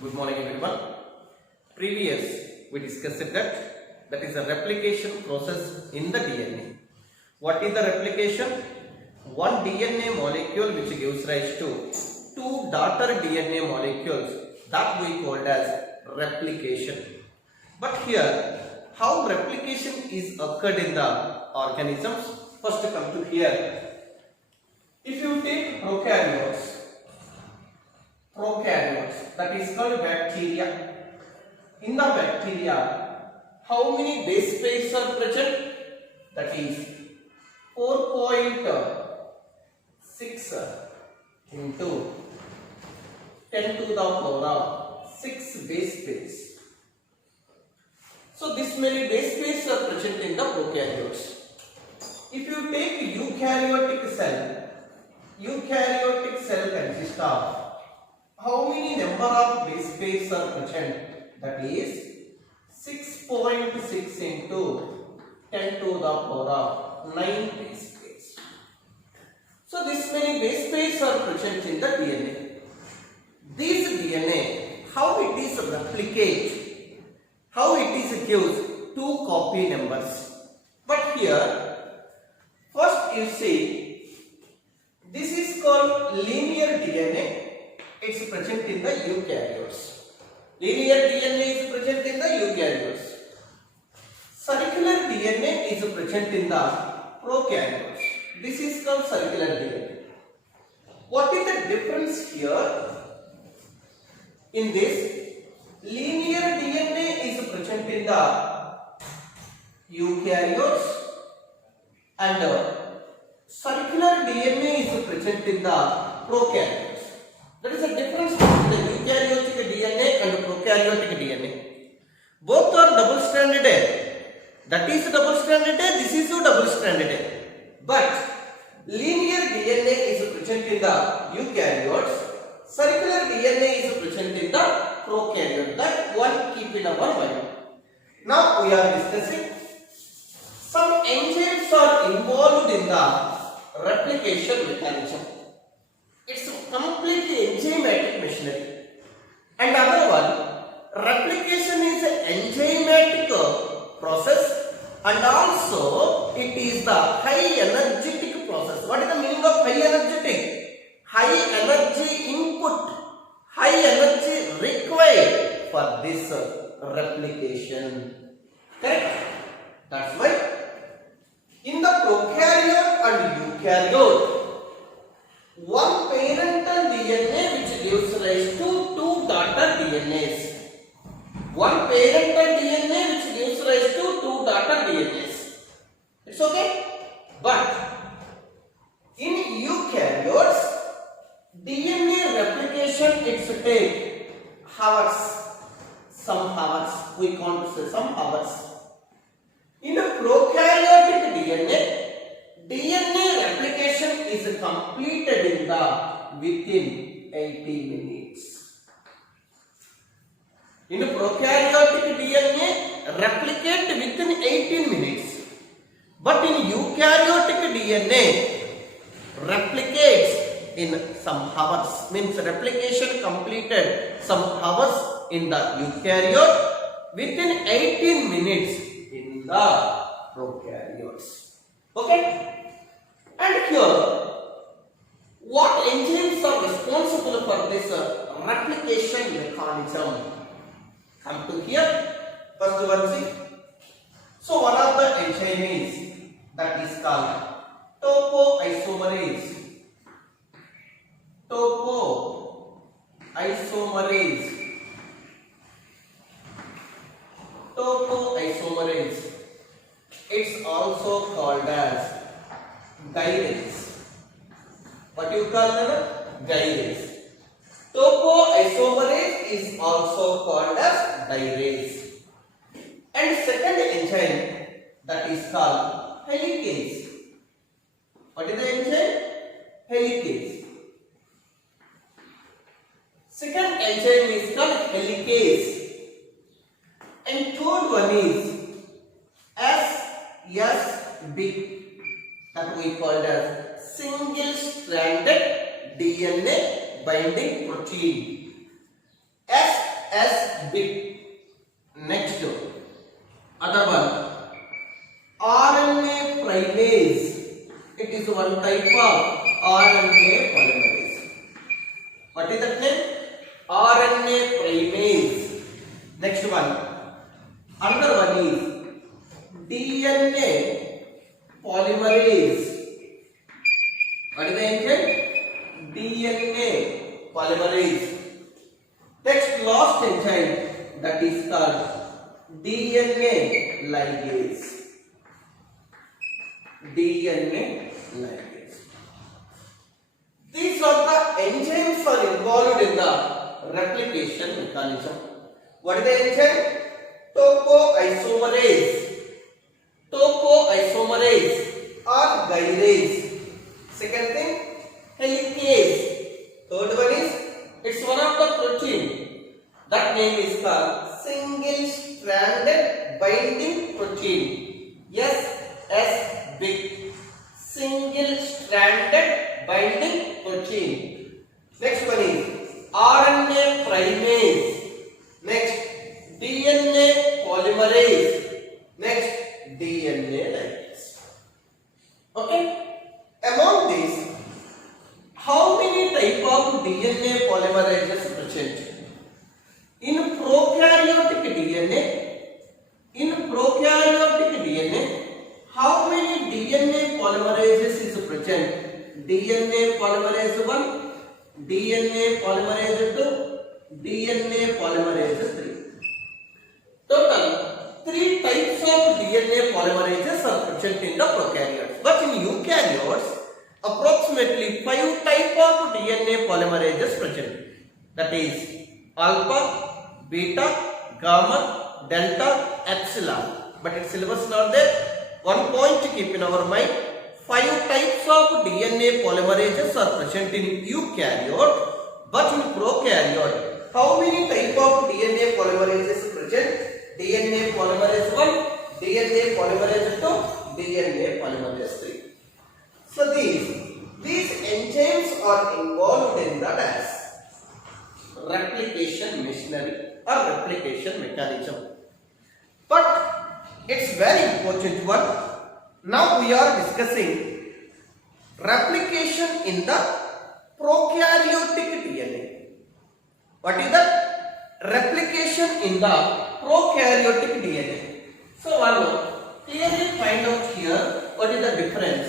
Good morning everyone. Previous we discussed that is a replication process in the DNA. What is the replication? One DNA molecule which gives rise to two daughter DNA molecules that we called as replication. But here how replication is occurred in the organisms? First come to here. If you take prokaryotes, that is called bacteria. In the bacteria, how many base pairs are present? That is 4.6 into 10 to the power of 6 base pairs. So this many base pairs are present in the prokaryotes. If you take eukaryotic cell consists of how many number of base pairs are present? That is 6.6 into 10 to the power of 9 base pairs. So this many base pairs are present in the DNA. This DNA, how it is replicate, how it is gives two copy numbers. But here, first you see, this is called linear DNA. It's present in the eukaryotes. Linear DNA is present in the eukaryotes. Circular DNA is present in the prokaryotes. This is called circular DNA. What is the difference here? In this, linear DNA is present in the eukaryotes and circular DNA is present in the prokaryotes. There is a difference between the eukaryotic DNA and prokaryotic DNA. Both are double stranded. That is double stranded. This is double stranded. But linear DNA is present in the eukaryotes. Circular DNA is present in the prokaryotes. That one keep in our mind. Now we are discussing some enzymes are involved in the replication mechanism. It's completely enzymatic machinery. And other one, replication is an enzymatic process and also it is the high energetic process. What is the meaning of high energetic? High energy input, high energy required for this replication. Correct? That's why in the prokaryote and eukaryote, one parental DNA which gives rise to two daughter DNAs. One parental DNA which gives rise to two daughter DNAs. It's okay? But in eukaryotes, DNA replication it's take hours. Some hours. We can't say some hours. In a prokaryotic DNA replication is completed in the within 80 minutes. In a prokaryotic DNA replicate within 18 minutes. But in eukaryotic DNA replicates in some hours. Means replication completed some hours in the eukaryote, within 18 minutes in the prokaryotes. Okay? And here, what enzymes are responsible for this replication mechanism? Come to here. First one see. So one of the enzymes that is called topoisomerase. Topoisomerase. It's also called as gyrase. What you call it? Gyrase. Topoisomerase is also called as gyrase. And second enzyme that is called helicase. What is the enzyme? Helicase. Second enzyme is called helicase. And third one is SSB. That we call as single stranded DNA binding protein. S S bit. Next, other one, RNA primase. It is one type of RNA polymerase. What is that name? RNA primase. Next one, another one is DNA polymerase. What is the enzyme? DNA polymerase. Next, last enzyme, that is called DNA ligase. DNA ligase. These are the enzymes are involved in the replication mechanism. What is the enzyme? Topoisomerase. Topoisomerase or gyrase. Second thing, helicase. Third one is, it's one of the protein. That name is called single-stranded binding protein. S big. Single-stranded binding protein. Next one is RNA primase. Next, DNA polymerase. Next, DNA ligase. Okay? Among these, how many type of DNA polymerases present? In prokaryotic DNA, how many DNA polymerases is present? DNA polymerase 1, DNA polymerase 2, DNA polymerase 3. Total 3 types of DNA polymerases are present in the prokaryotes. But in eukaryotes, approximately 5 types of DNA polymerases present. That is alpha, beta, gamma, delta, epsilon. But its syllabus not there. One point to keep in our mind: 5 types of DNA polymerases are present in eukaryote, but in prokaryote, how many types of DNA polymerases present? DNA polymerase 1, DNA polymerase 2, DNA polymerase 3. So these enzymes are involved in that as replication machinery or replication mechanism. But it's very important one. Now we are discussing replication in the prokaryotic DNA. What is that? Replication in the prokaryotic DNA. So one clearly find out here what is the difference.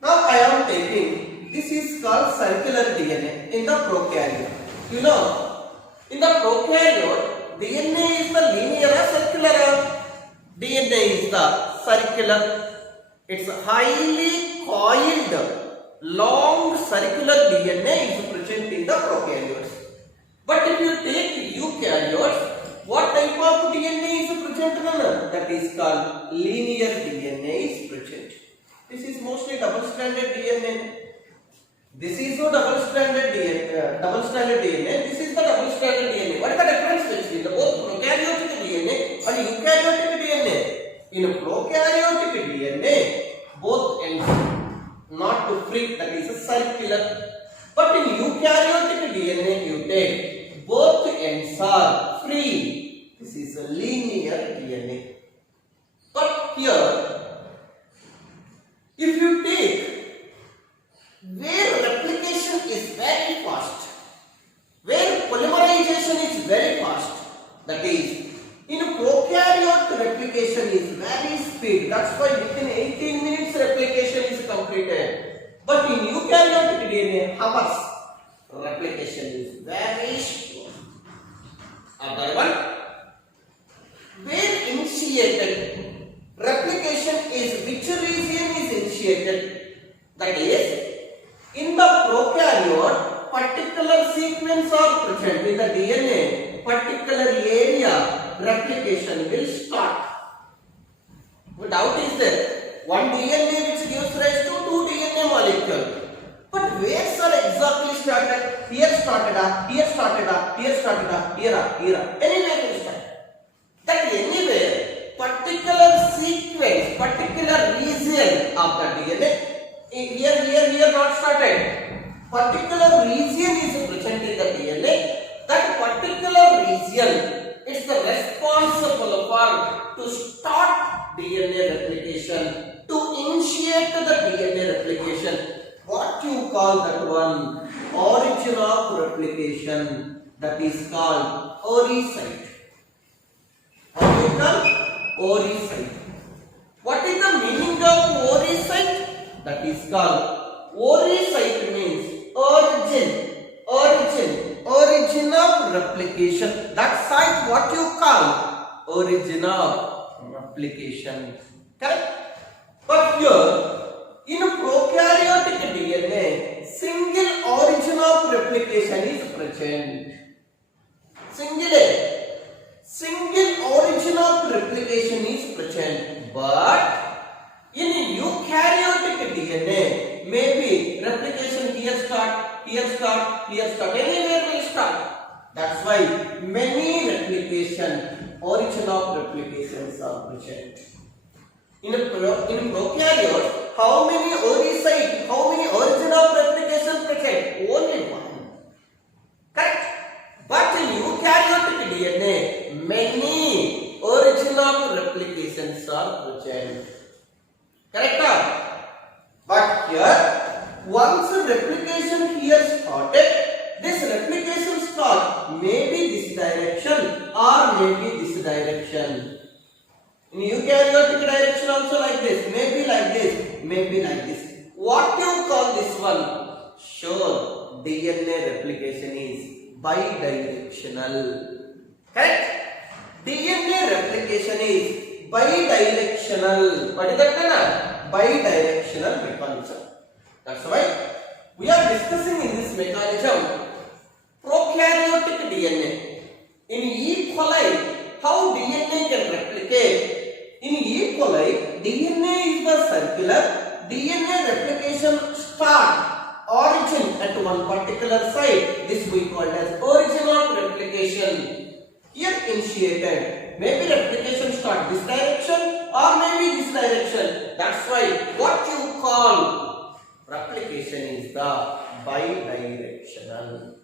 Now I am taking, this is called circular DNA in the prokaryote. You know, in the prokaryote, DNA is the linear or circular? DNA is the circular. It's highly coiled, long circular DNA is present in the prokaryotes. But if you take eukaryotes, what type of DNA is present? That is called linear DNA is present. This is mostly double-stranded DNA. This is the double-stranded DNA. This is the double-stranded DNA. What is the difference between both prokaryotic DNA and eukaryotic DNA? In prokaryotic DNA, both ends not to free, that is a circular. But in eukaryotic DNA, you take both ends are free. This is a linear DNA. But here, if you take where replication is very fast, where polymerization is very fast, that is, in prokaryote replication is very speed. That's why within 18 minutes replication is completed. But in eukaryotic DNA, hours replication is very slow. Other one, where initiated replication is, which region is initiated? That is, in the prokaryote, particular sequence are present in the DNA, particular area replication will start. No doubt is there. One DNA which gives rise to 2 DNA molecule. But where sir exactly started? Here started, here started, here started, here. Anywhere will start. That anywhere, particular sequence, particular region of the DNA, here not started. Particular region is present in the DNA. That particular region, it's the responsible for to start DNA replication, to initiate the DNA replication. What you call that one? Origin of replication. That is called oocyte. What you call oocyte? What is the meaning of oocyte? That is called oocyte means origin of replication. That site what you call origin of replication. Correct? But here in prokaryotic DNA, single origin of replication is present. Single origin of replication is present, but in eukaryotic DNA, maybe replication here start, anywhere will start. That's why many origin of replications are present. In prokaryote, how many oocyte, how many origin of replication present? Only one. Correct? But in eukaryotic DNA, many origin of replications are present. Correct? But here, once replication here started, this replication start maybe this direction or maybe this direction. In eukaryotic direction also like this, maybe like this, maybe like this. What do you call this one? Sure, DNA replication is bidirectional. Correct? DNA replication is bidirectional. What is that? Bidirectional mechanism. That's why we are discussing in this mechanism prokaryotic DNA. In E. coli, how DNA can replicate? In E. coli, DNA is the circular. DNA replication start origin at one particular site. This we call as origin of replication. Here initiated. Maybe replication start this direction or maybe this direction. That's why what you call replication is the bidirectional.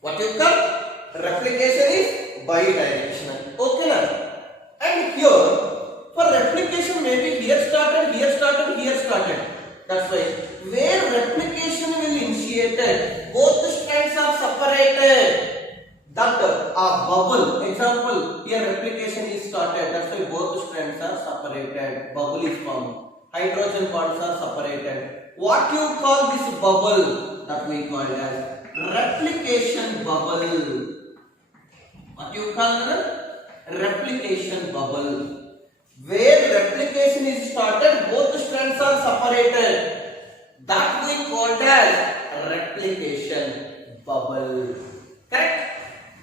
What you call replication is bidirectional. Okay now. And here for replication maybe here started. That's why where replication will initiated, both strands are separated. That bubble, example, here replication is started. That's why both strands are separated. Bubble is formed. Hydrogen bonds are separated. What you call this bubble? That we call as replication bubble. What you call it? Replication bubble. Where replication is started, both strands are separated. That we call as replication bubble. Correct?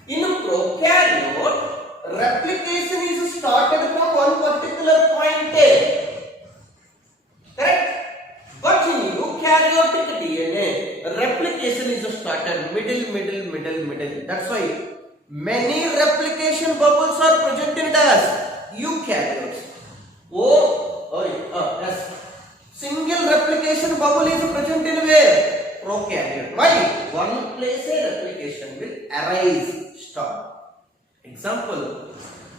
In prokaryote, replication is started from one particular point A. Correct? But in eukaryotic DNA, replication is started middle. That's why many replication bubbles are presented as eukaryotes. Yes. Single replication bubble is present in where? Prokaryote. Why? One place a replication will arise. Start. Example,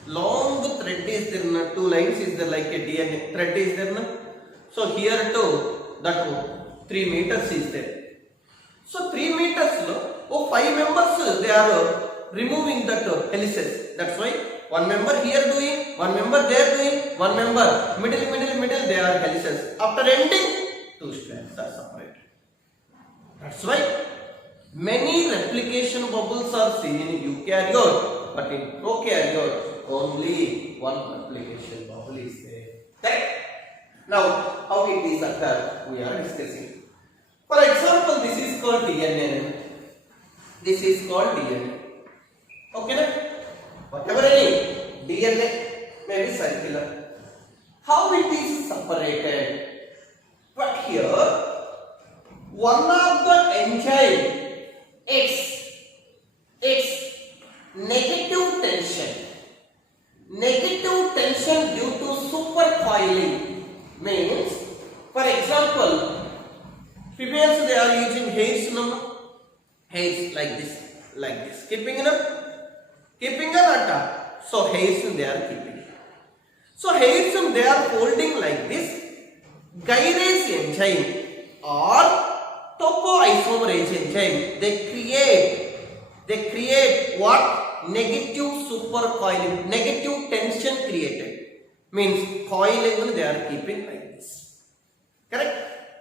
long thread is there, two lines is there like a DNA thread is there. So here too, that 3 meters is there. So 3 meters, 5 members they are removing that helices. That's why one member here doing, one member there doing, one member middle they are helices. After ending, 2 strands are separated. That's why many replication bubbles are seen in eukaryote, but in prokaryote only one replication bubble is there. Correct? Now, how it is occur? We are discussing. For example, this is called DNA. This is called DNA. Okay, na? Whatever any DNA may be circular. How it is separated? But here, one of the enzyme, its negative tension due to supercoiling means, for example, females they are using hairs like this, keeping Keeping or not? So hairs they are keeping. So hairs they are folding like this. Gyrase enzyme or topoisomerase enzyme, they create what? Negative supercoiling, negative tension created. Means coiling they are keeping like this. Correct?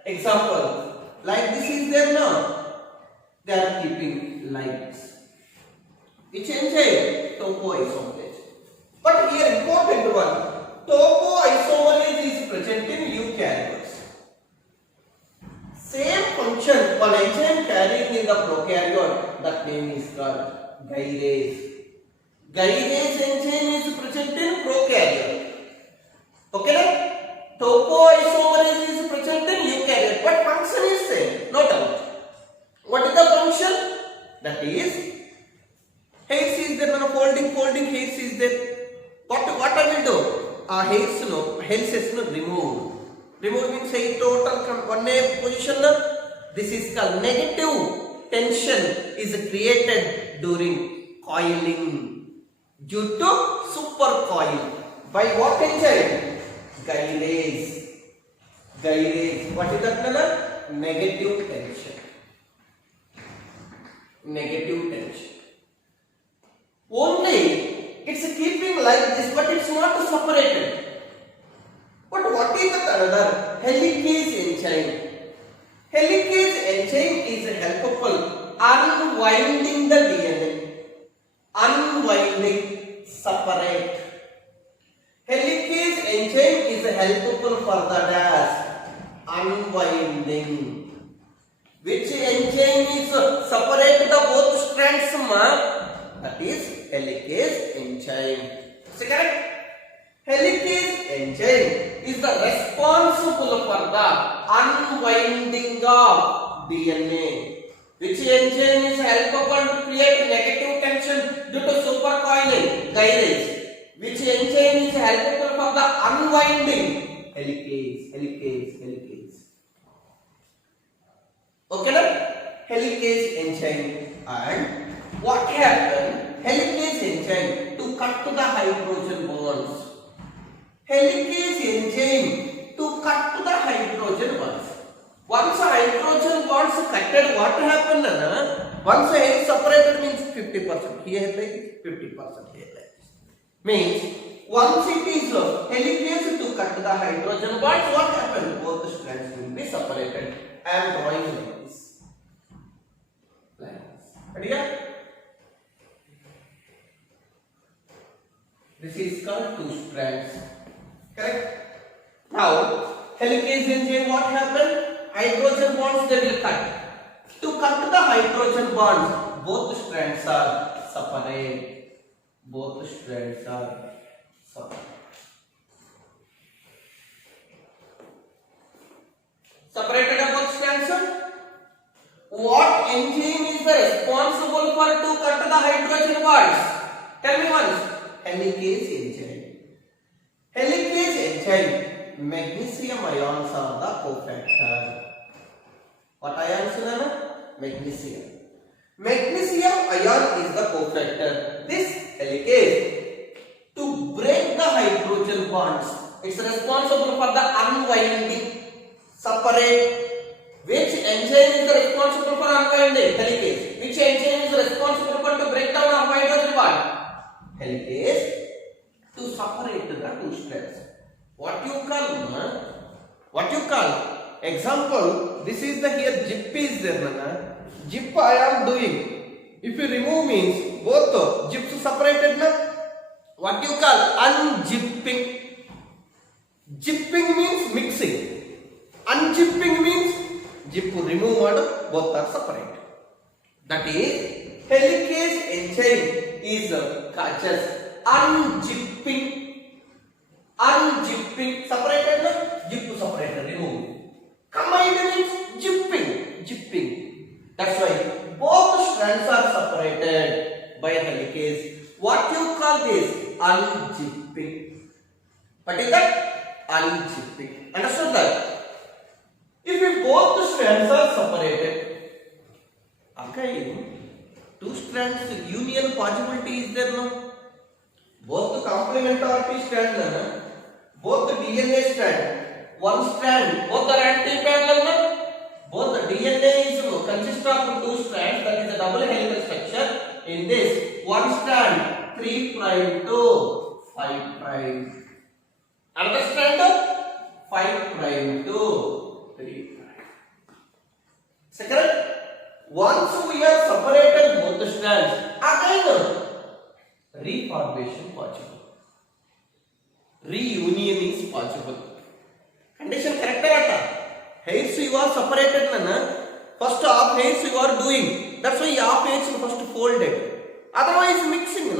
Example, like this is there now. They are keeping like this. Which enzyme? Topoisomerase. But here important one, topoisomerase is present in eukaryotes. Same function one enzyme carrying in the prokaryote, that name is called gyrase. Gyrase enzyme is present in prokaryote. Okay? Topoisomerase is present in eukaryote, but function is same, no doubt. What is the function? That is, hairs is there, folding hairs is there. What I will do? Hairs remove. Remove means hair total from one position. This is called negative tension is created during coiling due to supercoil. By what enzyme? Gyrase. What is that? Negative tension. Only it's keeping like this, but it's not separated. But what is that another? Helicase enzyme. Helicase enzyme is helpful unwinding the DNA. Unwinding, separate. Helicase enzyme is helpful for the dash. Unwinding. Which enzyme is separate the both strands? That is helicase enzyme. Is it correct? Helicase enzyme is the responsible for the unwinding of DNA. Which enzyme is helpful to create negative tension due to supercoiling? Gyrase. Which enzyme is helpful for the unwinding? Helicase. Okay, now? Helicase enzyme. And what happened? Helicase enzyme to cut to the hydrogen bonds. Helicase enzyme to cut to the hydrogen bonds. Once hydrogen bonds cutted, what happened? Once hair separated means 50%. Here like 50% here like this. Means once it is helicase to cut to the hydrogen bonds, what happened? Both strands will be separated. I am drawing like this. Ready? This is called two strands. Correct? Now, helicase enzyme, what happened? Hydrogen bonds they will cut. To cut the hydrogen bonds, both strands are separate. Separated both strands. What enzyme is the responsible for to cut the hydrogen bonds? Tell me once. Helicase enzyme. Helicase enzyme. Magnesium ions are the cofactor. What ions are? Magnesium. Magnesium ion is the cofactor. This helicase to break the hydrogen bonds. It's responsible for the unwinding. Separate. Which enzyme is responsible for unwinding? Helicase. Which enzyme is responsible for to break down of hydrogen bond? Helicase to separate the two strands. What you call? Example, this is the here zip is there. Zip I am doing. If you remove means both zips separated na. What you call? Unzipping. Zipping means mixing. Unzipping means zip remove madu, both are separate. That is helicase enzyme is just unzipping. Separated na, zip separated, remove. Combined means zipping. That's why both strands are separated by a helicase. What you call this? Unzipping. What is that? Unzipping. Understood that? If both strands are separated, again two strands union possibility is there no? Both the complementarity strand, both the DNA strand, one strand, both are anti-parallel no? Both the DNA is consist of two strands, that is a double helical structure. In this, one strand 3' to 5'. Another strand 5' to 3'. Is that correct? Once we have separated both the strands, again reformation possible. Reunion is possible. Condition correct or hairs you are separated, first half hairs you are doing. That's why half hairs you first folded. Otherwise mixing,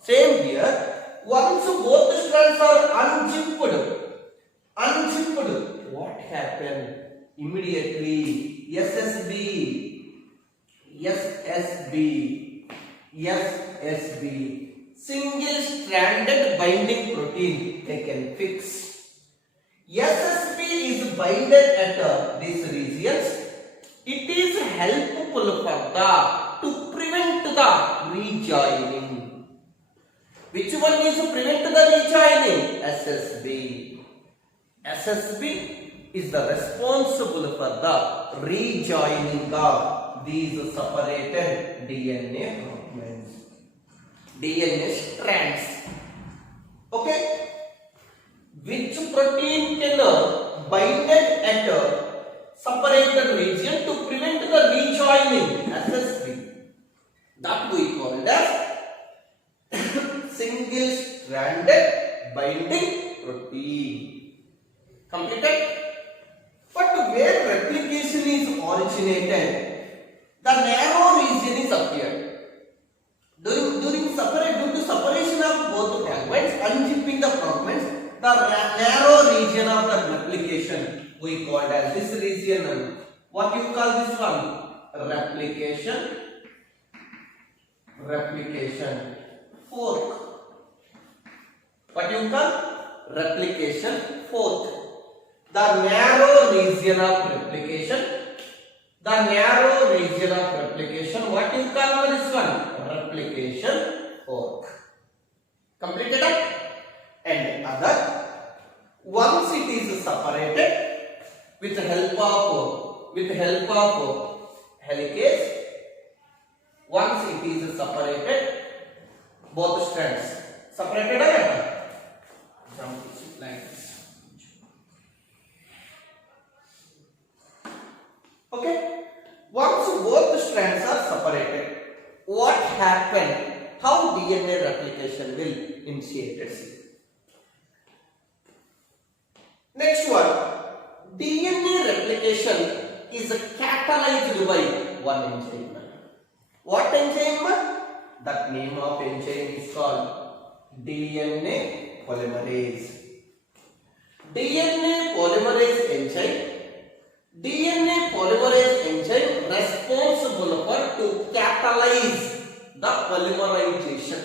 Same here. Once both the strands are unzipped, what happened? Immediately SSB, single stranded binding protein they can fix. SSB is binded at these regions. It is helpful to prevent the rejoining. Which one is to prevent the rejoining? SSB. SSB is the responsible for the rejoining of these separated DNA fragments, DNA strands. Okay? Which protein can bind at a separated region to prevent the rejoining? SSB. That we call as single stranded binding protein. Completed? But where replication is originated, the narrow region is appeared. Due to separation of both fragments, unzipping the fragments, the narrow region of the replication we called as this region. What you call this one? Replication fork. What you call? Replication fork. The narrow region of replication. What you call this one? Replication fork. Completed that? And other, once it is separated with the help of helicase, once it is separated, both strands separated like this. Okay, once both strands are separated, what happened? How DNA replication will initiate itself? Next one, DNA replication is catalyzed by one enzyme. What enzyme? That name of enzyme is called DNA polymerase. DNA polymerase enzyme responsible for to catalyze the polymerization.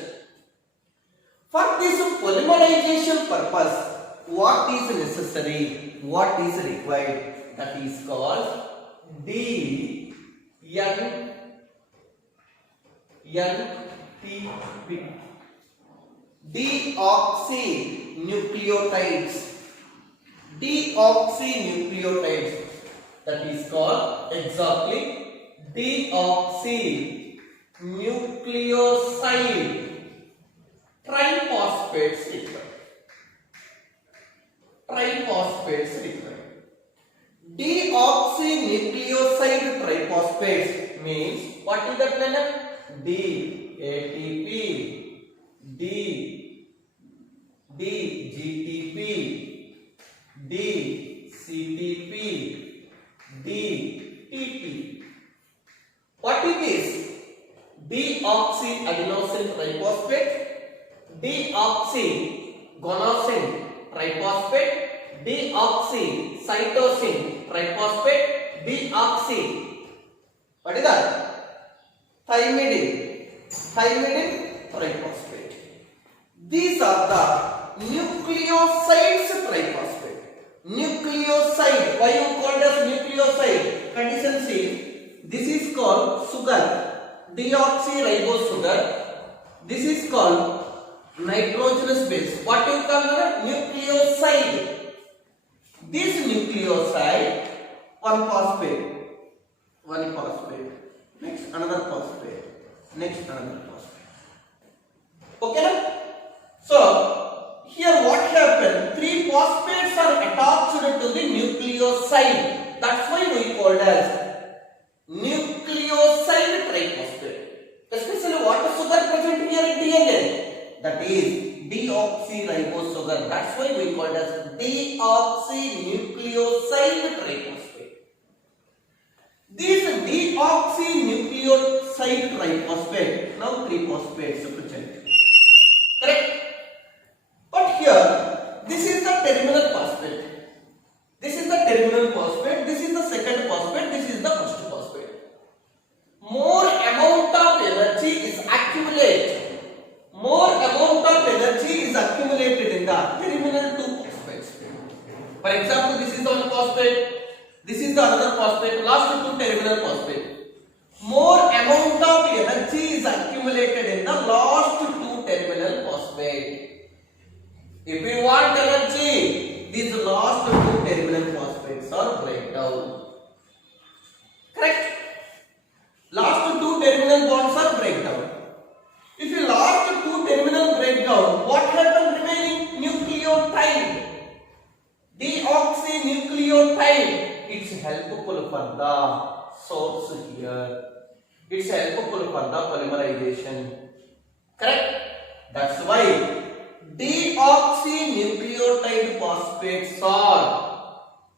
For this polymerization purpose, what is necessary, what is required, that is called DNTP. Deoxynucleotides, that is called exactly deoxynucleoside triphosphates required. Deoxynucleoside triphosphates means what is that letter? DATP, DGTP, DCTP, DTP. What it is? Deoxyadenosine triphosphate, deoxyguanosine triphosphate, deoxycytosine triphosphate, what is that? Thymidine triphosphate. These are the nucleosides triphosphate. Nucleoside. Why you called as nucleoside? Condition C. This is called sugar. deoxyribose sugar. This is called nitrogenous base. What you call the nucleoside? This nucleoside, one phosphate, next another phosphate, next another phosphate. Okay, na? So here what happened? 3 phosphates are attached to the nucleoside. That's why we called as nucleoside triphosphate. Especially what sugar present here in DNA? That is deoxyribose sugar. That's why we call it as deoxynucleoside triphosphate. This deoxynucleoside triphosphate, now 3 phosphates present. Correct? But here, this is the terminal phosphate. This is the terminal phosphate. This is the second phosphate. This is the first phosphate. More amount of energy is accumulated. More amount of energy is accumulated in the terminal 2 phosphates. For example, this is the one phosphate. This is the another phosphate. Last 2 terminal phosphate. More amount of energy is accumulated in the last 2 terminal phosphate. If we want energy, these last 2 terminal phosphates are breakdown. Correct? Last 2 terminal bonds are breakdown. If you last 2 terminal breakdown, what happens remaining? Nucleotide. Deoxynucleotide. It's helpful for the source here. It's helpful for the polymerization. Correct? That's why deoxynucleotide phosphates are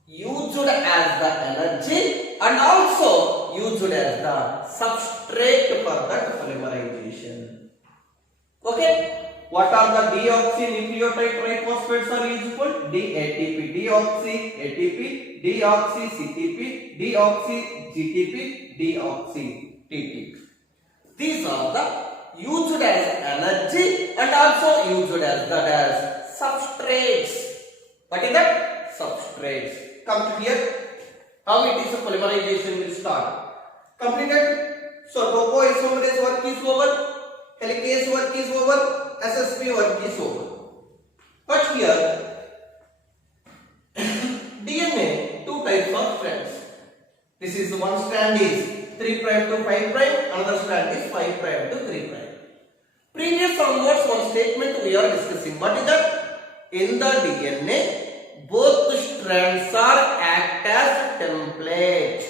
used as the energy and also used as the substrate for that polymerization. Okay? What are the deoxynucleotide triphosphates are useful? DATP, deoxy-ATP, deoxy-CTP, deoxy-GTP, deoxy-TTP. These are the used as energy and also used as substrates. What is that? Substrates. Come to here. How it is a polymerization will start. Completed. So topoisomerase work is over. Helicase work is over. SSP work is over. But here DNA 2 types of strands. This is one strand is 3' to 5', another strand is 5' to 3'. Previous onwards one statement we are discussing. What is that? In the DNA, both strands are act as template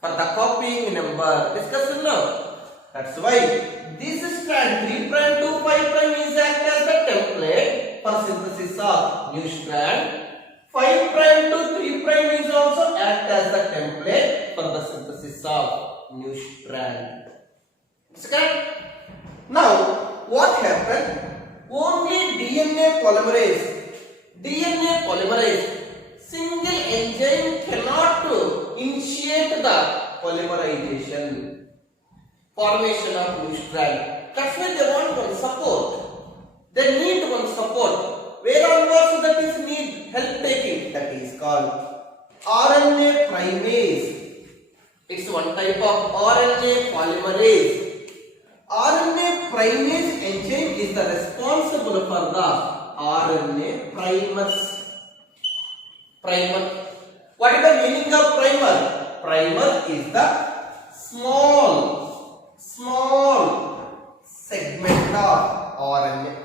for the copying number. Discussed now. That's why this strand 3' to 5' is act as the template for synthesis of new strand. 5' to 3' is also act as the template for the synthesis of new strand. Is it correct? Now, what happened? Only DNA polymerase, single enzyme cannot initiate the polymerization, formation of new strand. That's why they want one support. They need one support. Where onwards that is need help taking? That is called RNA primase. It's one type of RNA polymerase. RNA primase enzyme is the responsible for the RNA primers. Primer. What is the meaning of primer? Primer is the small segment of RNA.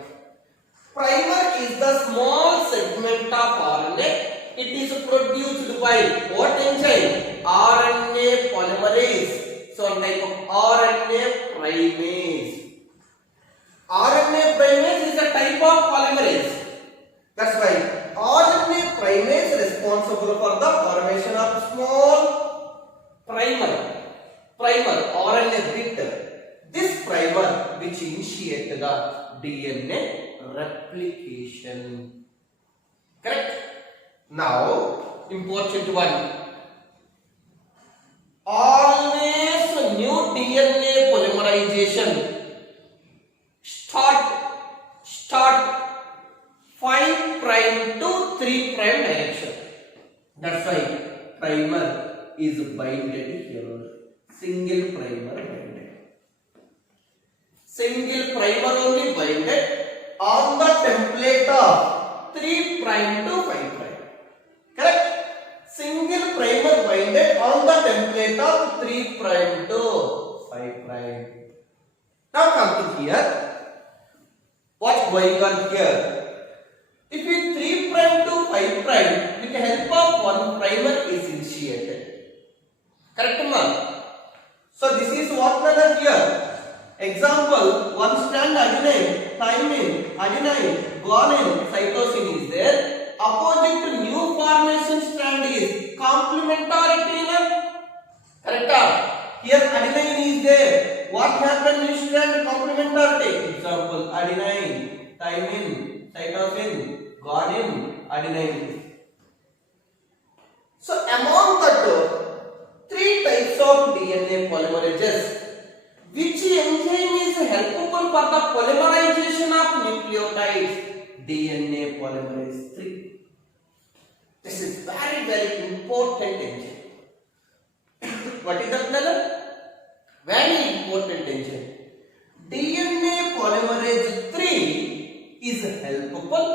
Primer is the small segment of RNA. It is produced by what enzyme? RNA polymerase. So, one type of RNA primase. RNA primase is a type of polymerase. That's why RNA primase is responsible for the formation of small primer RNA bit. This primer which initiates the DNA replication. Correct? Now, important one. Always new DNA polymerization start 5' to 3' direction. That's why primer is binded here. Single primer binded. primer only binded on the template of 3' to 5'. Correct? Single primer binded on the template of 3' to 5'. Now come to here. What's going on here? If we 3' to 5' with the help of one primer is initiated. Correct, ma? So this is what we are here. Example, one strand adenine, thymine, adenine, guanine, cytosine is there. Opposite to new formation strand is complementarity. Correct? Here adenine is there. What happened in strand complementarity? Example, adenine, thymine, cytosine, guanine, adenine. So among the three types of DNA polymerases, which enzyme is helpful for the polymerization of nucleotides? DNA polymerase 3. This is very important enzyme. What is that, Nala? Very important enzyme. DNA polymerase 3 is helpful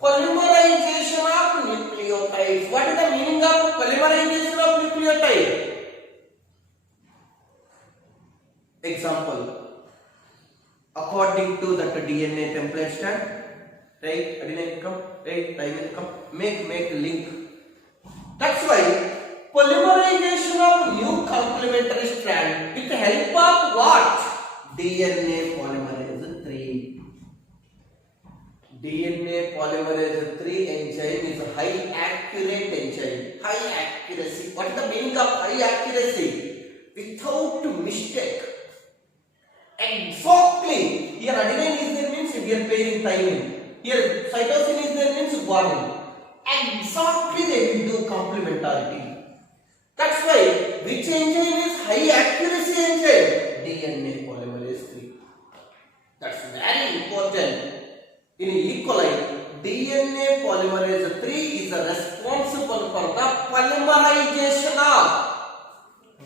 polymerization of nucleotides. What is the meaning of polymerization of nucleotide? Example, according to that DNA template strand, right, adenine come, right, thymine come, make link. That's why polymerization of new complementary strand with the help of what? DNA polymerase 3. DNA polymerase 3 enzyme is a high accurate enzyme. High accuracy. What is the meaning of high accuracy? Without mistake. Exactly. Here adenine is there means we are pairing thymine. Here cytosine is there means guanine. Exactly they will do complementarity. That's why which enzyme is high accuracy enzyme? DNA polymerase 3. That's very important. In E. coli, DNA polymerase 3 is responsible for the polymerization of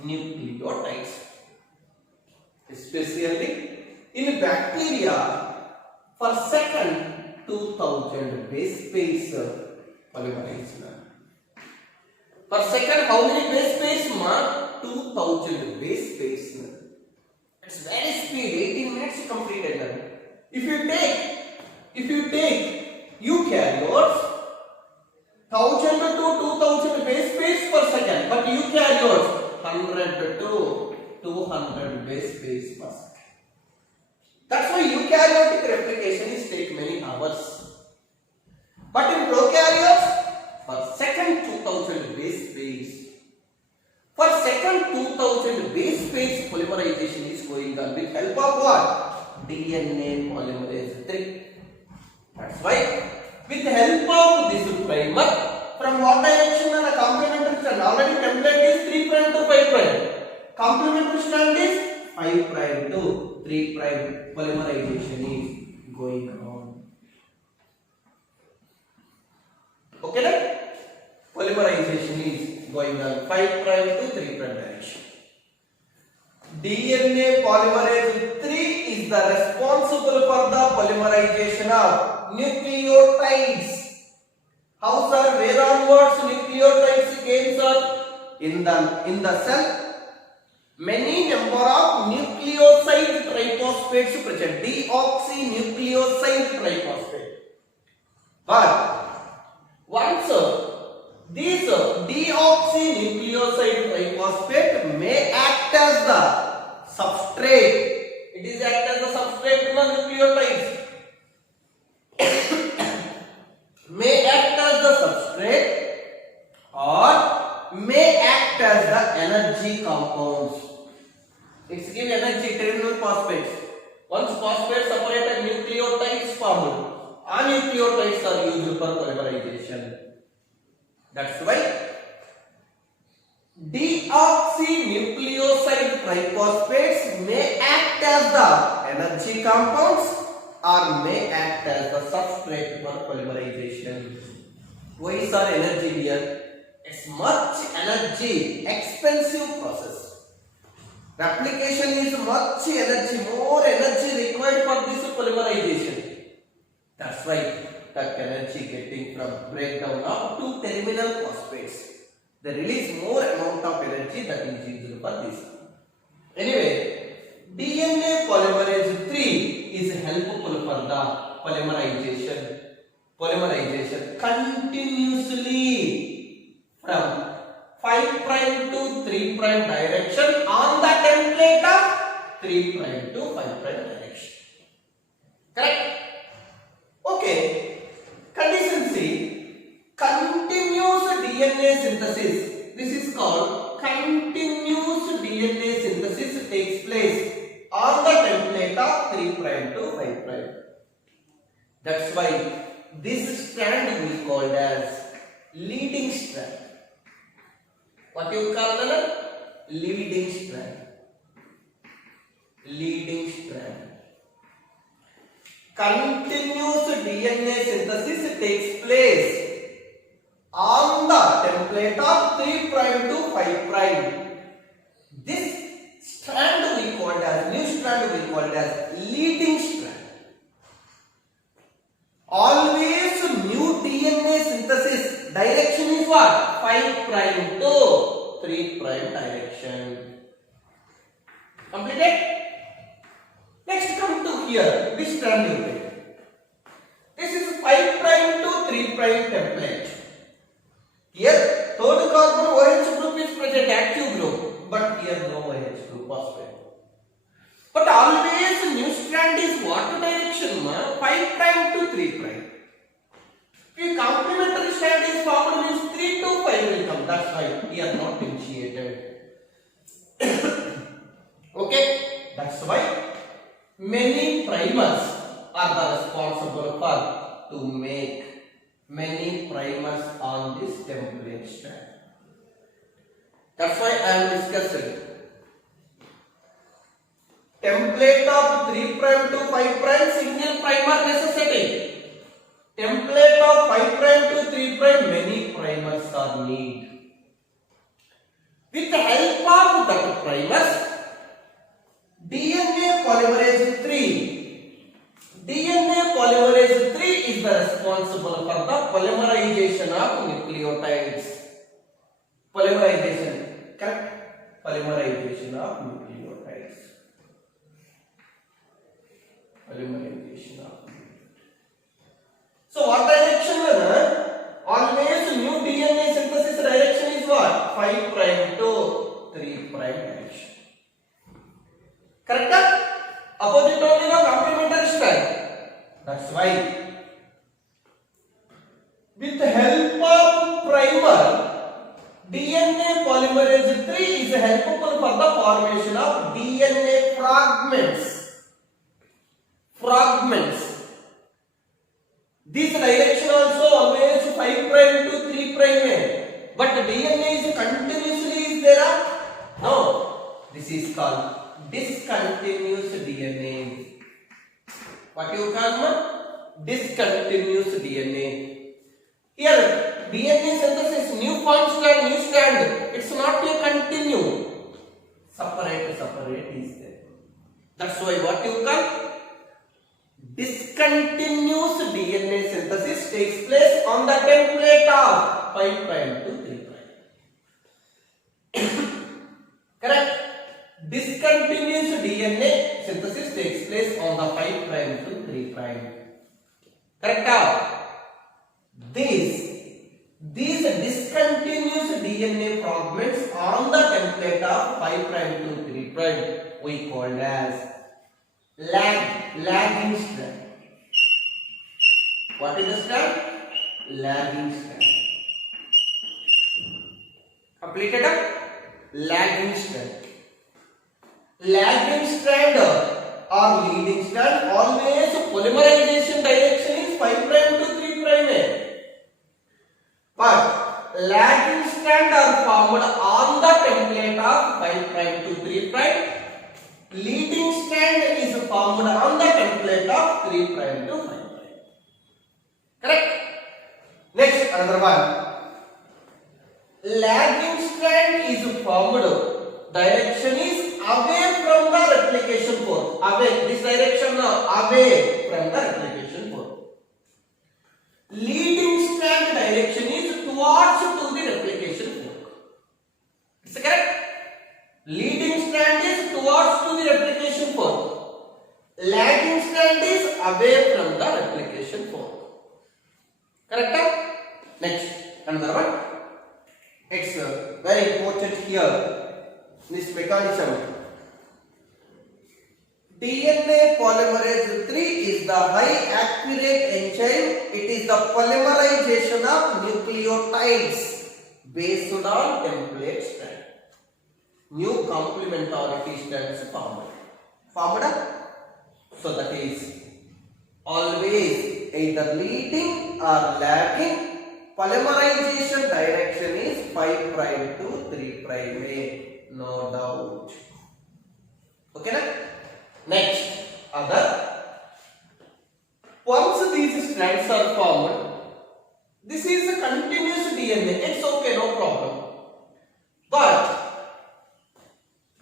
nucleotides. Especially in bacteria, for second 2000 base pairs polymerization. For second, how many base pairs? 2000 base pairs. It's very speed. 18 minutes to complete it. If you take eukaryotes, 1000 to 2000 base pairs per second, but eukaryotes 100 to 200 base pairs per second. That's why eukaryotic replication is take many hours. But in prokaryotes, for second 2000 base pairs. For second 2000 base pairs polymerization is going on with help of what? DNA polymerase 3. That's why with the help of this primer, from what direction and a complementary strand, already template is 3' to 5'. Complementary strand is 5' to 3' polymerization is going on. Okay, then? Polymerization is going on 5' to 3' direction. DNA polymerase 3 is the responsible for the polymerization of nucleotides. How, sir? Where onwards nucleotides came, sir? In the cell, many number of nucleoside triphosphates present. Deoxynucleoside triphosphate. But once these deoxynucleoside triphosphate may act as the substrate. It is act as the substrate to the nucleotides. May act as the substrate or may act as the energy compounds. It's give energy terminal phosphates. Once phosphates separated, nucleotides formed. Anucleotides are used for polymerization. That's why deoxynucleoside triphosphates may act as the energy compounds or may act as the substrate for polymerization. Why is our energy here? It's much energy expensive process. Replication is much energy, more energy required for this polymerization. That's why that energy getting from breakdown of two terminal phosphates. They release more amount of energy that is used for this. Anyway, DNA polymerase 3 is helpful for the polymerization continuously from 5 prime to 3 prime direction on the template of 3 prime to 5 prime direction. Correct? Okay. Condition C, continuous DNA synthesis. This is called continuous DNA synthesis takes place on the template of 3 prime to 5 prime. That's why this strand we called as leading strand. What you call that? Leading strand. Leading strand. Continuous DNA synthesis takes place on the template of 3 prime to 5 prime. This strand we called as, new strand we called as leading strand. Always new DNA synthesis direction is what? 5 prime to 3 prime direction. Completed? Next come to here, this strand you take. This is 5 prime to 3 prime template. Here third carbon OH group is present, active group, but here no OH group phosphate. But always new strand is what direction? 5 prime to 3 prime. If complementary strand is formed, means 3 to 5 will come. That's why we are not initiated. Okay, that's why many primers are the responsible for to make many primers on this template strand. That's why I am discussing. Template of 3 prime to 5 prime single primer necessity. Template of 5 prime to 3 prime many primers are need. With the help of that primers, DNA polymerase 3 is the responsible for the polymerization of nucleotides. Polymerization, correct? Polymerization of nucleotides. Polymerization of nucleotides. So what direction is always new DNA synthesis direction is what? 5 prime to 3 prime direction. Correct? Opposite only the complementary strand. That's why with the help of primer, DNA polymerase 3 is helpful for the formation of DNA fragments. This direction also always 5 prime to 3 prime. But DNA is continuously is there? No. This is called discontinuous DNA. What you call discontinuous DNA. Here DNA synthesis, new strand. It's not a continue. Separate is there. That's why what you call discontinuous DNA synthesis takes place on the template of 5 prime to 3 prime. Correct? Discontinuous DNA synthesis takes place on the 5 prime to 3 prime. Correct? These discontinuous DNA fragments on the template of 5 prime to 3 prime we called as lagging strand. What is the strand? Lagging strand. Completed up? Lagging strand. Lagging strand or leading strand, always polymerization direction is 5 prime to 3 prime. But lagging strand are formed on the template of 5 prime to 3 prime. Leading strand is formed on the template of 3 prime to 5 prime. Correct? Next, another one. Lagging strand is formed. Direction is away replication fork. Away. This direction now away from the replication fork. Leading strand direction is towards to the replication fork. Is it correct? Leading strand is towards to the replication fork. Lagging strand is away from the replication fork. Correct? Next, another one. It's very important here. This mechanism. DNA polymerase 3 is the high accurate enzyme. It is the polymerization of nucleotides based on template strand. New complementarity strands formed. So that is always either leading or lagging. Polymerization direction is 5' to 3', no doubt. Okay, na? Next, other. Once these strands are formed, this is a continuous DNA. It's okay, no problem. But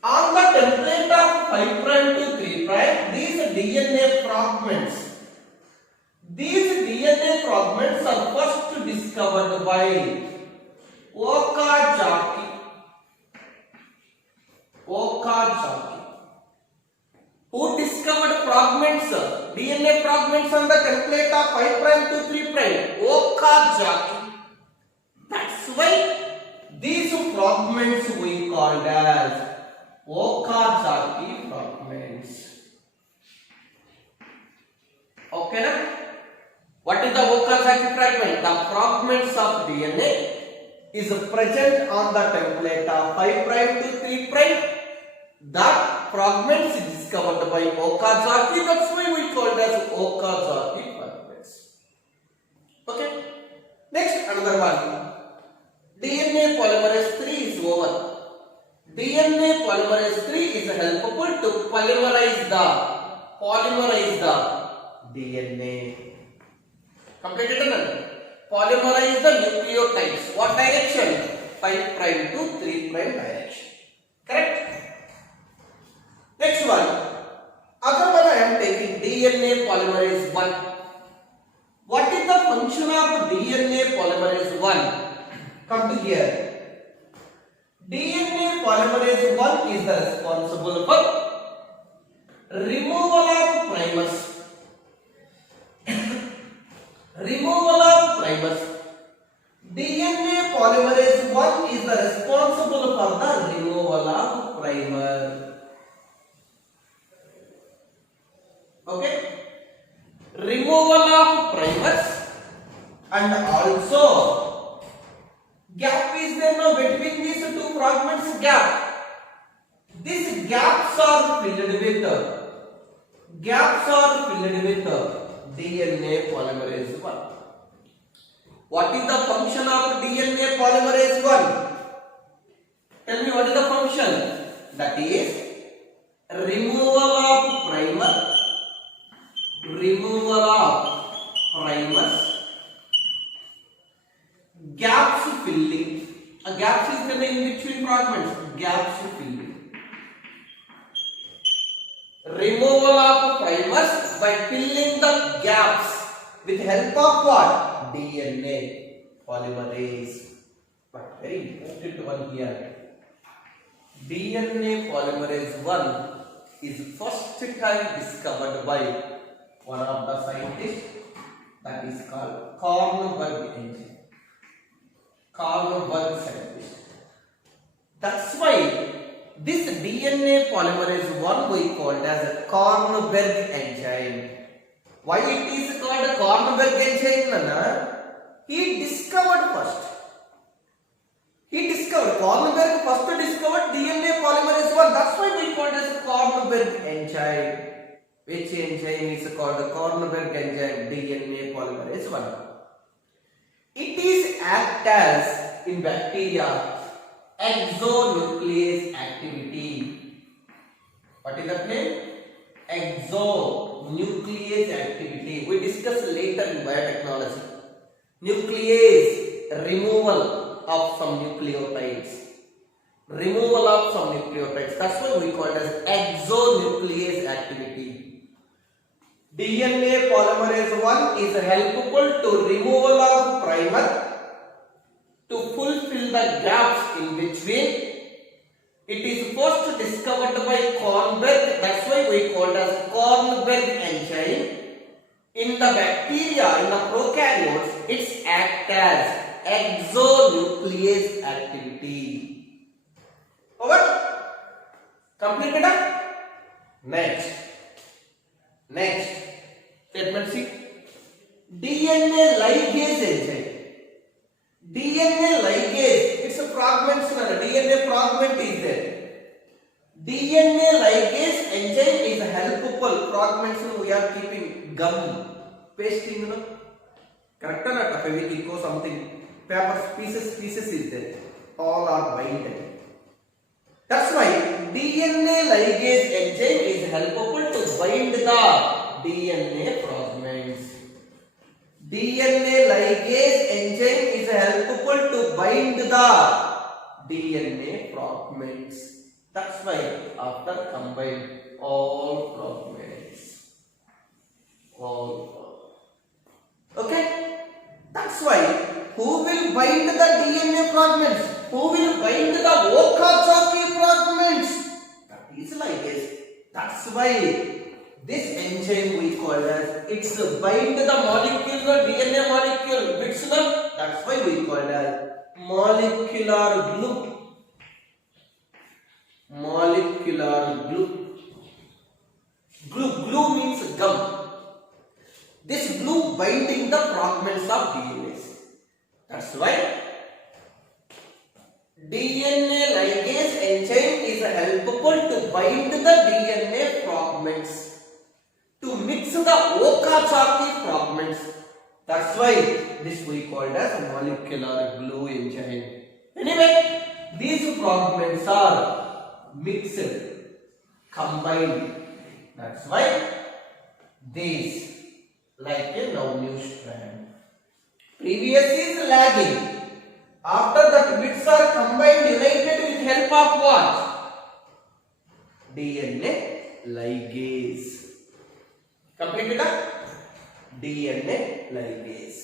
on the template of 5' to 3', these DNA fragments. These DNA fragments are first discovered by Okazaki. Who discovered fragments, DNA fragments on the template of 5' to 3'? Okazaki. That's why these fragments we called as Okazaki fragments. Okay, na? What is the Okazaki fragment? The fragments of DNA is present on the template of 5' to 3'. That fragments is discovered by Okazaki. That's why we call it as Okazaki fragments. Okay. Next, another one. DNA polymerase 3 is over. DNA polymerase 3 is helpful to polymerize the DNA. Completed enough? Polymerize the nucleotides. What direction? 5' to 3' direction. Correct? Next one. Other one I am taking DNA polymerase 1. What is the function of DNA polymerase 1? Come to here. DNA polymerase 1 is the responsible for removal of primers. DNA polymerase 1 is the responsible for the removal of primer. Okay? Removal of primers, and also gap is there now between these two fragments. These gaps are filled with DNA polymerase 1. What is the function of DNA polymerase 1? Tell me, what is the function? That is removal of primers, gaps filling. A gaps is there in between fragments. Gaps filling. Removal of primers by filling the gaps with help of what? DNA polymerase. But very important one here. DNA polymerase 1 is first time discovered by one of the scientists, that is called Kornberg enzyme. Kornberg scientist. That's why this DNA polymerase 1 we called as a Kornberg enzyme. Why it is called a Kornberg enzyme? He discovered first. Kornberg first discovered DNA polymerase 1. That's why we called as a Kornberg enzyme. Which enzyme is called a Kornberg enzyme? DNA polymerase 1. It is act as in bacteria exonuclease activity. What is that name? Exonuclease activity. We discuss later in biotechnology. Nuclease, removal of some nucleotides. removal of some nucleotides. That's why we call it as exonuclease activity. DNA polymerase 1 is helpful to removal of primer to fulfill the gaps in between. It is first discovered by Kornberg. That's why we call it as Kornberg enzyme. In the bacteria, in the prokaryotes, it's act as exonuclease activity. Over? Completed? Next. Statement C. DNA ligase enzyme. DNA ligase, it's a fragment. DNA fragment is there. DNA ligase enzyme is helpful. Fragments we are keeping gum, pasting, correct or not? Feviquick or something. Paper pieces is there. All are binded. That's why DNA ligase enzyme is helpful to bind the DNA fragments. DNA ligase enzyme is helpful to bind the DNA fragments. That's why after combine all fragments. Okay? That's why who will bind the DNA fragments? Who will bind the Okazaki fragments? That is ligase. That's why this enzyme we call as it's bind the molecule, the DNA molecule bits them. That's why we call it as molecular glue. Molecular glue. Glue means gum. This glue binding the fragments of DNA. That's why DNA ligase enzyme is helpful to bind the DNA fragments, to mix the Okazaki fragments. That's why this we called as molecular glue enzyme. Anyway, these fragments are mixed, combined. That's why these like a now new strand. Previous is lagging. After that bits are combined, united with help of what? DNA ligase. Completed? DNA ligase.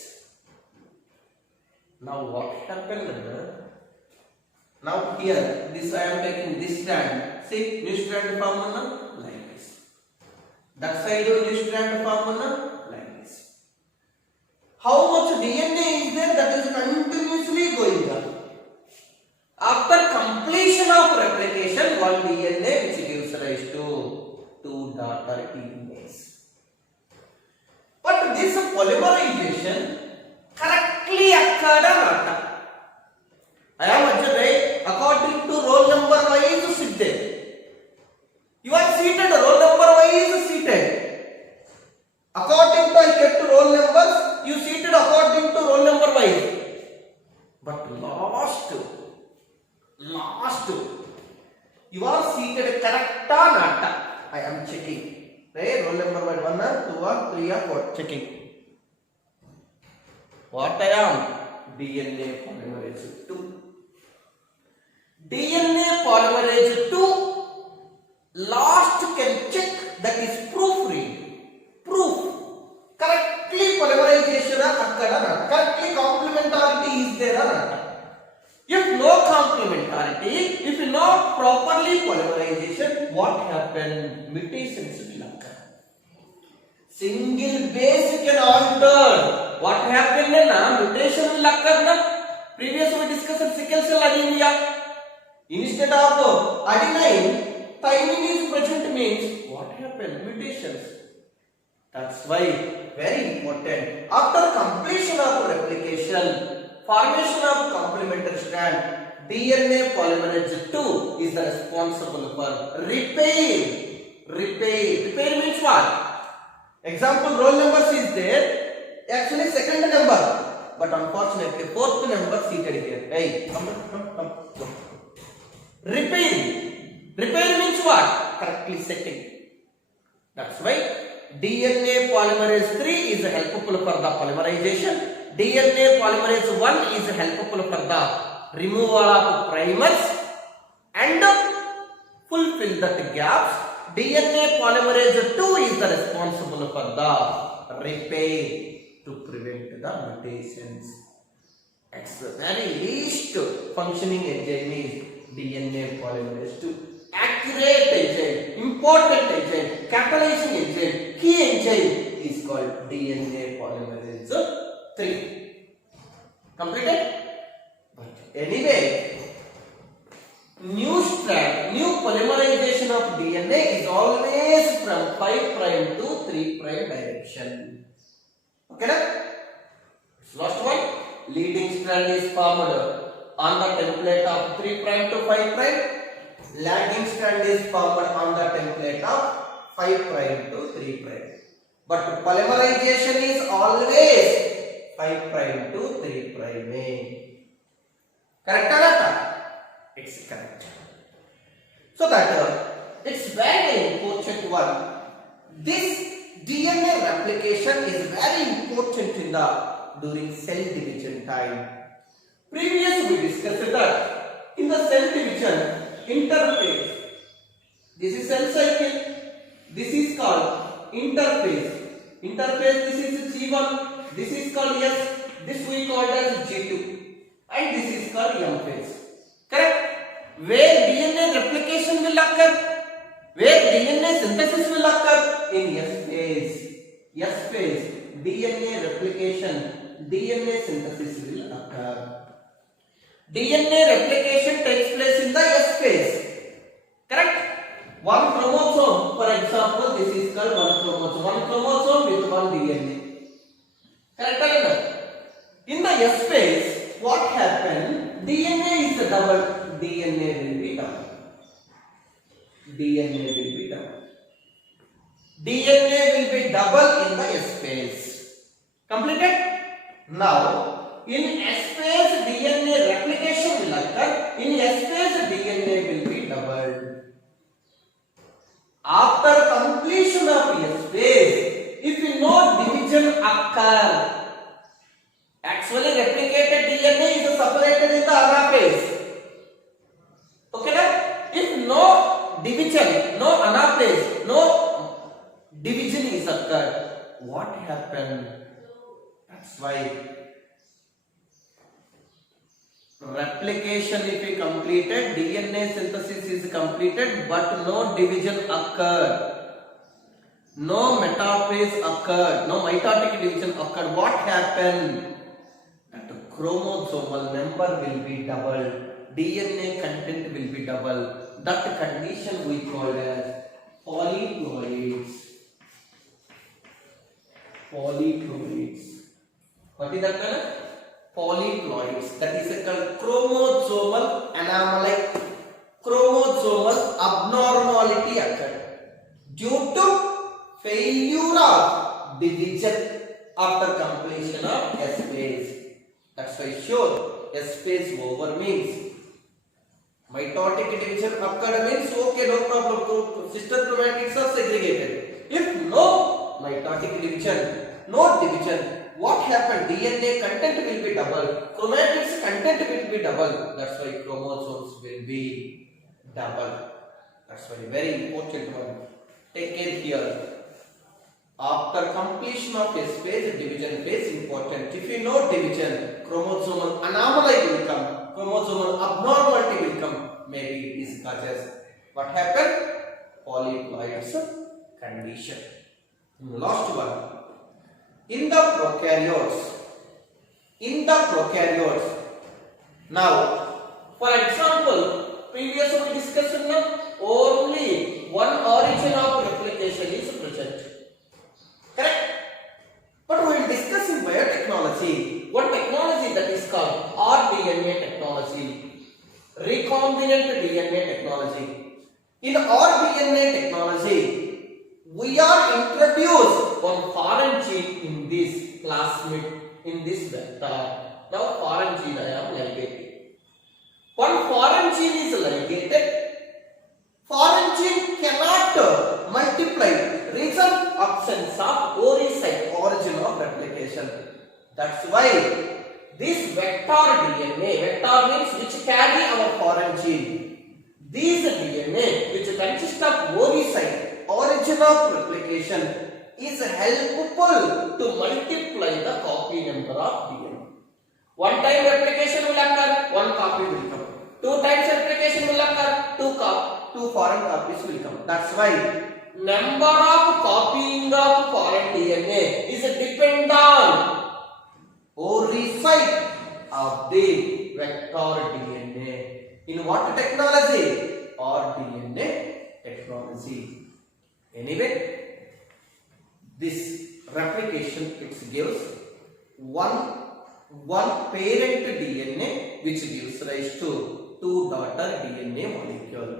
Now what happened? Now here, this I am taking this strand. See, new strand form like this. That side new strand form like this. How much DNA is there? That is continuously going on. After completion of replication, one DNA which gives rise to two daughter DNAs. But this polymerization correctly occurred or not? I am right. According to roll number wise seated. You are seated, roll number wise seated. According to I kept roll numbers, you seated according to roll number wise. But last, you are seated correct or not? I am checking. Right? Roll number 1, 2, 3, 4. Checking. What I am? DNA polymerase 2. DNA polymerase 2 last can check, that is proofread. Proof. Correctly polymerization occurred. Correctly complementarity is there or not? If no complementarity, if not properly polymerization, what happened? Mutations will occur. Single base can alter. What happened? Mutation will occur. Previously we discussed sickle cell anemia. Instead of adenine, thymine is present means what happened? Mutations. That's why very important. After completion of replication, formation of complementary strand, DNA polymerase 2 is the responsible for repair. Repair means what? Example roll numbers is there. Actually second number, but unfortunately fourth number seated here. Hey, come. Repair means what? Correctly setting. That's why DNA polymerase 3 is helpful for the polymerization. DNA polymerase 1 is helpful for the removal of primers and fulfill that gaps. DNA polymerase 2 is the responsible for the repair to prevent the mutations. It's the very least functioning enzyme is DNA polymerase 2. Accurate enzyme, important enzyme, catalyzing enzyme, key enzyme is called DNA polymerase 3. Completed? But anyway, new polymerization of DNA is always from 5 prime to 3 prime direction. Okay? Last one, leading strand is formed on the template of 3 prime to 5 prime. Lagging strand is formed on the template of 5 prime to 3 prime. But polymerization is always 5 prime to 3 prime. Correct or not? It's correct. So that it's very important one. This DNA replication is very important in the during cell division time. Previously we discussed that in the cell division interphase. This is cell cycle. This is called interphase. Interphase, this is G1. This is called S. This we called as G2. And this is called M phase. Correct? Where DNA replication will occur? Where DNA synthesis will occur? In S phase. S phase. DNA replication, DNA synthesis will occur. DNA replication takes place in the S phase. Correct? One chromosome, for example, this is called one chromosome. One chromosome with one DNA. Correct or not? In the S phase, what happened? DNA is the double. DNA will be double. DNA will be double. DNA will be double in the S phase. Completed? Now, in S phase, DNA replication will occur. In S phase, DNA will be doubled. After completion of S phase, if no division occur, actually replicated DNA is separated in the anaphase. Okay, na? If no division, no anaphase, no division is occurred, what happened? That's why replication if we completed, DNA synthesis is completed, but no division occurred, no metaphase occurred, no mitotic division occurred. What happened? That the chromosomal number will be doubled, DNA content will be double. That condition we call as polyploids. Polyploids. What is that color? Polyploids. That is called chromosomal anomaly. Chromosomal abnormality occurred due to failure of division after completion of S phase. That's why sure S phase over means mitotic division occurred means okay, no problem. Sister chromatids are segregated. If no mitotic division, no division, what happened? DNA content will be double, chromatids content will be double. That's why chromosomes will be double. That's why very important one. Take care here. After completion of S phase, division phase important. If you know division, chromosomal anomaly will come, chromosomal abnormality will come. Maybe it is causes. What happened? Polyploids condition. Last one. In the prokaryotes. Now, for example, previously we discussed now only one origin of replication is present. Correct? But we will discuss in biotechnology one technology that is called rDNA technology, recombinant DNA technology. In rDNA technology, we are introduced one foreign gene in this plasmid, in this vector. Now foreign gene I am ligated. One foreign gene is ligated. Foreign gene cannot multiply. Reason absence of oocyte, origin of replication. That's why this vector DNA, vector means which carry our foreign gene. These DNA, which consist of ovocyte, origin of replication, is helpful to multiply the copy number of DNA. One time replication will occur, one copy will come. Two times replication will occur, two foreign copies will come. That's why number of copying of foreign DNA is depend on ovocyte of the vector DNA. In what technology? rDNA technology. Anyway, this replication it gives one parent DNA which gives rise to two daughter DNA molecule.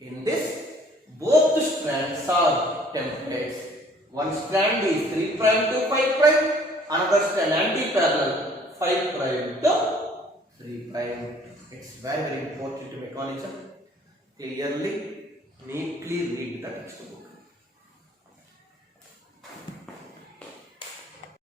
In this, both strands are templates. One strand is 3' to 5', another strand anti-parallel 5' to 3'. It's very important mechanism. Clearly, neatly read the textbook.